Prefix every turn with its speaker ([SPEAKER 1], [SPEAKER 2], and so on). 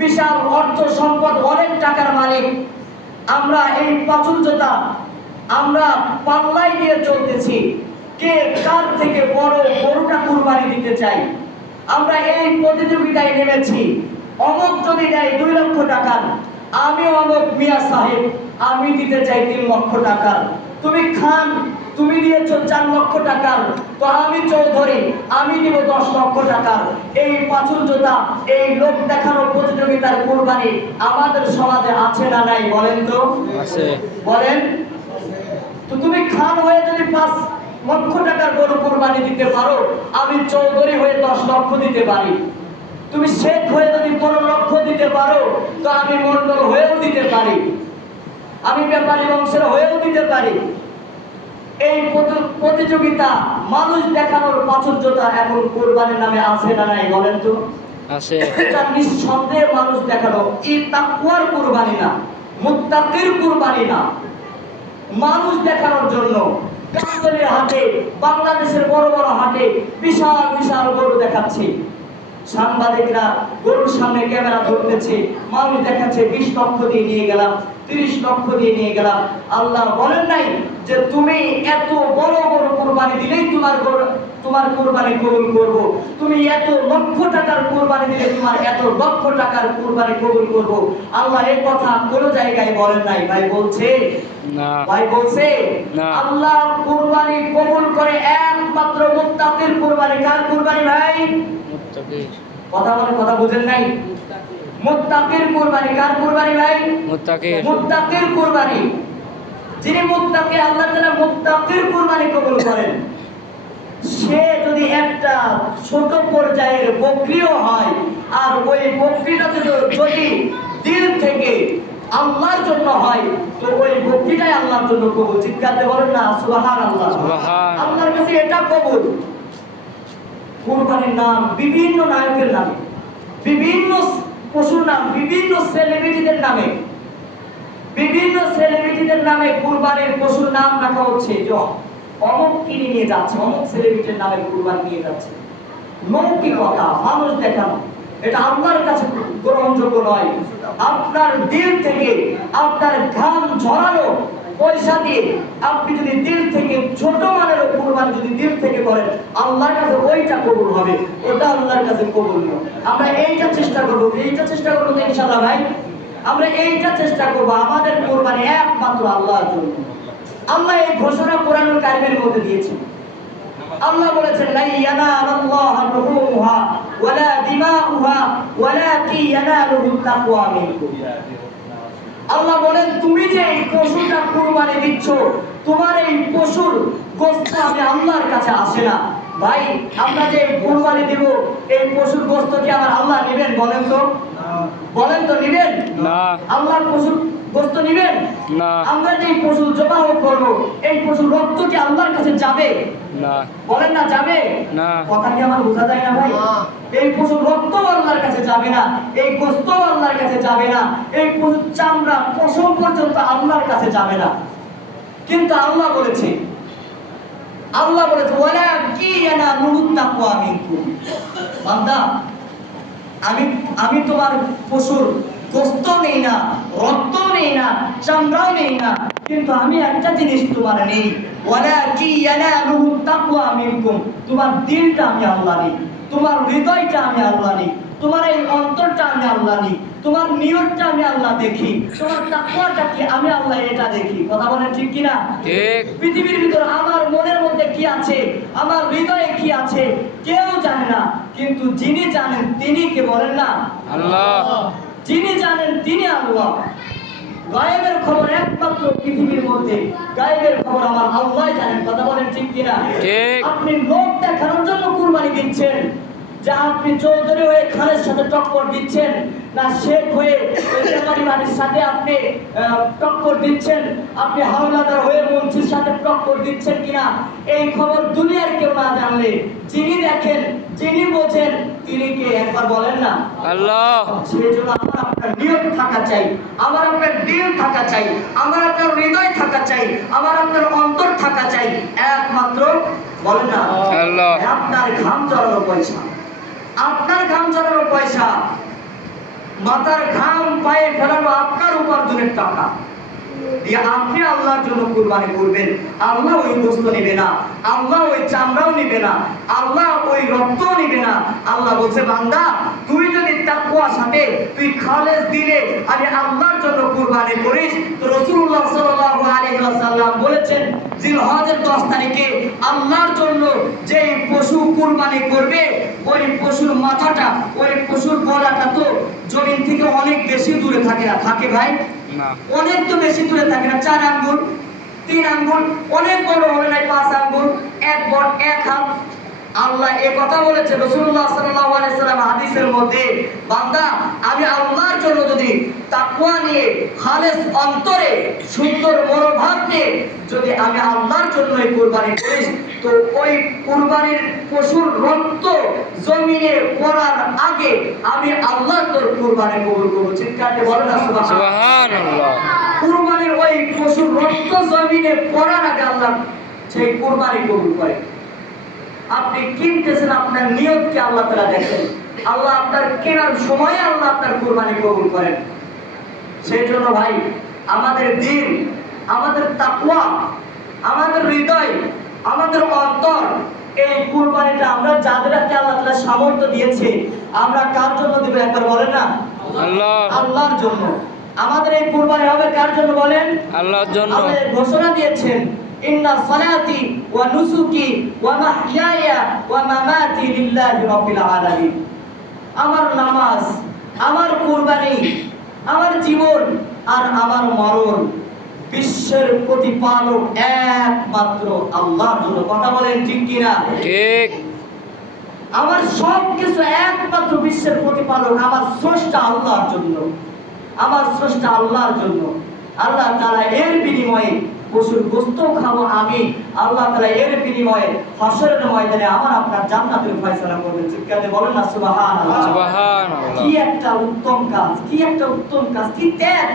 [SPEAKER 1] বিশাল অর্থ সম্পদ অনেক টাকার মালিক। আমরা এই প্রাচুর্যতা আমরা পাল্লাই দিয়ে চলতেছি। কে কার থেকে বড় গরুটা কুরবানি দিতে চাই আমরা এই প্রতিযোগিতায় নেমেছি। অমুক যদি দেয় দুই লক্ষ টাকার আমি অমুক মিয়া সাহেব, আমি দিতে চাই তিন লক্ষ টাকার তুমি খান তুমি দিয়েছ চার লক্ষ টাকার তো আমি চৌধুরী আমি দিব দশ লক্ষ টাকার এই প্রাচুর্যতা এই লোক দেখানো প্রতিযোগিতার কুরবানি আমাদের সমাজে আছে না নাই বলেন তো? বলেন? তো তুমি খান হয়ে যদি পাঁচ লক্ষ টাকার গরু কোরবানি দিতে পারো আমি চৌধুরী হয়ে দশ লক্ষ দিতে পারি। তুমি শেখ হয়ে যদি পনেরো লক্ষ দিতে পারো তো আমি মন্ডল হয়েও দিতে পারি। আমি ব্যাপারী বংশের হয়েও দিতে পারি। এই প্রতিযোগিতা মানুষ দেখানোর প্রাচুর্যতা এখন কোরবানির নামে আছে না নাই বলেন তো?
[SPEAKER 2] আছে।
[SPEAKER 1] এটা নিঃসন্দেহে মানুষ দেখানো। এই তাকুয়ার কুরবানি না মুত্তাকির কুরবানি না। মানুষ দেখানোর জন্য হাটে বাংলাদেশের বড় বড় হাটে বিশাল বিশাল গরু দেখাচ্ছে। সাংবাদিকরা গরুর সামনে ক্যামেরা ধরতেছে মানুষ দেখাচ্ছে বিশ লক্ষ দিয়ে নিয়ে গেলাম তিরিশ লক্ষ দিয়ে নিয়ে গেলাম। আল্লাহ বলেন নাই যে তুমি এত বড় বড় কোরবানি দিলেই তোমার তোমার কোরবানি কবুল করব। তুমি এত লক্ষ টাকার কোরবানি দিলে তোমার এত লক্ষ টাকার কোরবানি কবুল করব। আল্লাহ এই কথা কোনো জায়গায় বলেন নাই ভাই বলছে? ভাই বলছে? আল্লাহ কোরবানি কবুল করে একমাত্র মুত্তাকির কোরবানি কার কোরবানি ভাই? কথা বলে কথা বুঝেন নাই? মুত্তাকির কুরবানি কার কুরবানি ভাই?
[SPEAKER 2] মুত্তাকির।
[SPEAKER 1] মুত্তাকির কুরবানি। যিনি মুত্তাকি আল্লাহ তাআলা মুত্তাকির কুরবানি কবুল করেন। সে যদি একটা ছোট পর্যায়ের বকরিও হয় আর ওই বকরিটা যদি যদি দিল থেকে আল্লাহর জন্য হয় তো ওই বকরিটাই আল্লাহর জন্য কবুল। চিৎকারতে বলেন না সুবহান আল্লাহ
[SPEAKER 2] সুবহান।
[SPEAKER 1] আল্লাহর কাছে এটা কবুল। কোরবানির নাম, বিভিন্ন নায়কের নামে, বিভিন্ন পশুর নাম, বিভিন্ন সেলিব্রিটিদের নামে, বিভিন্ন সেলিব্রিটিদের নামে কুরবানির পশুর নাম রাখা হচ্ছে। যে অমুক কিনে নিয়ে যাচ্ছে, অমুক সেলিব্রিটির নামে কুরবানি নিয়ে যাচ্ছে। লৌকিকতা মানুষ দেখানো, এটা আপনার কাছে গ্রহণযোগ্য নয়। আপনার দিল থেকে আপনার ঘাম ঝরানো পয়সা দিয়ে আপনি যদি দিল থেকে ছোট মানের কুরবানি যদি দিল থেকে করেন, আল্লাহর কাছে ওইটা কবুল হবে। ওটা আল্লাহর কাছে কবুল আমরা এইটা চেষ্টা করব। এইটা চেষ্টা করব তো ইনশাআল্লাহ ভাই? আমরা এইটা চেষ্টা করব। আমাদের কোরবানি একমাত্র আল্লাহর জন্য। আল্লাহ এই ঘোষণা কোরআনুল কারিমের মধ্যে দিয়েছেন আল্লাহ বলেছেন লা ইয়ানালাল্লাহু লুহুমুহা ওয়ালা দিমাউহা ওয়ালাকি ইয়ানালুহু তাকওয়া মিনকুম। আল্লাহ বলেন তুমি যে এই পশুটা কুরবানি দিচ্ছ তোমার এই পশুর গোস্ত আমি আল্লাহর কাছে আসে না। ভাই আমরা যে কুরবানি দিব এই পশুর গোস্ত কি আমার আল্লাহ নেবেন বলেন তো? বলেন তো নেবেন?
[SPEAKER 2] না।
[SPEAKER 1] আল্লাহর পশুর গোস্ত নিবেন?
[SPEAKER 2] না।
[SPEAKER 1] আমরা যে পশু জবাহ করব এই পশুর রক্ত কি আল্লাহর কাছে যাবে?
[SPEAKER 2] না।
[SPEAKER 1] বলেন না যাবে?
[SPEAKER 2] না।
[SPEAKER 1] কথা কি আমার বোঝা যায় না ভাই? এই পশুর রক্ত আল্লাহর কাছে যাবে না এই গোস্ত আল্লাহর কাছে যাবে না এই পশুর চামড়া পশম পর্যন্ত আল্লাহর কাছে যাবে না। কিন্তু আল্লাহ বলেছে আল্লাহ বলেছে ওয়ালা কি তাকওয়া মিনকুম বান্দা আমি আমি তোমার পশুর গোস্ত নেই না রক্ত নেই না চামড়াও নেই না কিন্তু আমি একটা জিনিস তোমার নেই। কি মিনকুম তোমার দিলটা আমি আল্লাহ নেই তোমার হৃদয়টা আমি আল্লাহ নেই তোমার এই অন্তরটা আমি আল্লাহ নেই তোমার নিয়তটা আমি আল্লাহ দেখি তোমার তাকওয়াটা কি আমি আল্লাহ এটা দেখি কথা বলেন ঠিক কিনা? পৃথিবীর ভিতর আমার মনের মধ্যে কি আছে আমার হৃদয়ে কি আছে কেউ জানে না কিন্তু যিনি জানেন তিনি কে বলেন না?
[SPEAKER 2] আল্লাহ।
[SPEAKER 1] যিনি জানেন তিনি আল্লাহ। গায়েবের খবর একমাত্র পৃথিবীর মধ্যে। গায়েবের খবর আমার আল্লাহ জানেন কথা বলেন ঠিক কিনা। আপনি লোক দেখানোর জন্য কুরবানি দিচ্ছেন। যা আপনি চৌধুরী হয়ে খানের সাথে টক্কর দিচ্ছেন না শেখ হয়ে ওই সাথে আপনি টক্কর দিচ্ছেন। আপনি হাওলাদার হয়ে মন্ত্রীর সাথে টক্কর দিচ্ছেন কিনা এই খবর দুনিয়ার কেউ না জানলে যিনি দেখেন যিনি বোঝেন তিনি কে? একবার বলেন না।
[SPEAKER 2] আল্লাহ।
[SPEAKER 1] সেই জন্য আমার আপনার নিয়ত থাকা চাই আমার আপনার দিল থাকা চাই আমার আপনার হৃদয় থাকা চাই আমার আপনার অন্তর থাকা চাই একমাত্র বলেন না।
[SPEAKER 2] আল্লাহ।
[SPEAKER 1] আপনার ঘাম জড়ানো পয়সা আপনার ঘাম জড়ানো পয়সা মাথার ঘাম পায়ে ফেলানো আপনার উপার্জনের টাকা। আপনি আল্লাহর জন্য কুরবানি করবেন। আল্লাহ ওই গোস্ত নেবে না। আল্লাহ ওই চামড়াও নেবে না। আল্লাহ ওই রক্তও নেবে না। আল্লাহ বলছে, বান্দা, তুই যদি তাকওয়ার সাথে, তুই খালেস দিলে আমি আল্লাহর জন্য কুরবানি করিস। তো রাসূলুল্লাহ সাল্লাল্লাহু আলাইহি ওয়াসাল্লাম বলেছেন, জিলহজের 10 তারিখে আল্লাহর জন্য যে পশু কুরবানি করবে, ওই পশুর মাথাটা, ওই পশুর গলাটা জমিন থেকে অনেক বেশি দূরে থাকে না। থাকে ভাই? অনেক তো বেশি দূরে থাকে না। চার আঙ্গুল তিন আঙ্গুল অনেক বড় হবে না পাঁচ আঙ্গুল এক বট এক হাত। আল্লাহ এ কথা বলেছে রাসূলুল্লাহ সাল্লাল্লাহু আলাইহি হাদিসের মধ্যে বান্দা আমি আল্লাহর জন্য যদি তাকওয়া নিয়ে খালেস অন্তরে সুন্দর মনোভাব নিয়ে যদি আমি আল্লাহর জন্য এই কুরবানি করিস তো ওই কুরবানির পশুর রক্ত জমিনে পড়ার আগে আমি আল্লাহ তোর কুরবানি কবুল করব। চিৎকারটি বলো না সুবহানাল্লাহ। কুরবানির ওই পশুর রক্ত জমিনে পড়ার আগে আল্লাহ সেই কুরবানি কবুল করে। আপনি কিনতেছেন আপনার নিয়তকে আল্লাহ তাআলা দেখেন। আল্লাহ আপনার কেনার সময় আল্লাহ আপনার কুরবানি কবুল করেন। সেই জন্য ভাই আমাদের দিন আমাদের তাকওয়া আমাদের হৃদয় আমাদের অন্তর এই কুরবানিটা আমরা যাদের হাতে আল্লাহ তাআলা সামর্থ্য দিয়েছে আমরা কার জন্য দেব একবার বলেন না?
[SPEAKER 2] আল্লাহ।
[SPEAKER 1] আল্লাহর জন্য। আমাদের এই কুরবানি হবে কার জন্য বলেন?
[SPEAKER 2] আল্লাহর জন্য।
[SPEAKER 1] ঘোষণা দিয়েছেন ইন্না সালাতি ওয়া নুসুকি ওয়া মাহইয়ায়া ওয়া মামাতি লিল্লাহি রাব্বিল আলামিন। আমার নামাজ আমার কুরবানি আমার জীবন আর আমার মরণ। বিশ্বের প্রতিপালক একমাত্র আল্লাহর জন্য কথা বলেন ঠিক কিনা?
[SPEAKER 2] ঠিক।
[SPEAKER 1] আমার সব কিছু একমাত্র বিশ্বের প্রতিপালক আমার স্রষ্টা আল্লাহর জন্য। আমার স্রষ্টা আল্লাহর জন্য। আল্লাহ তারা এর বিনিময়ে পশুর গোস্ত খাব আমি। আল্লাহ তারা এর বিনিময়ে হাসরের ময়দানে আমার আপনার জান্নাতের ফয়সালা করবেন চিৎকারে বলেন না? সুবহানাল্লাহ।
[SPEAKER 2] সুবহানাল্লাহ।
[SPEAKER 1] কি একটা উত্তম কাজ কি একটা উত্তম কাজ কি ত্যাগ।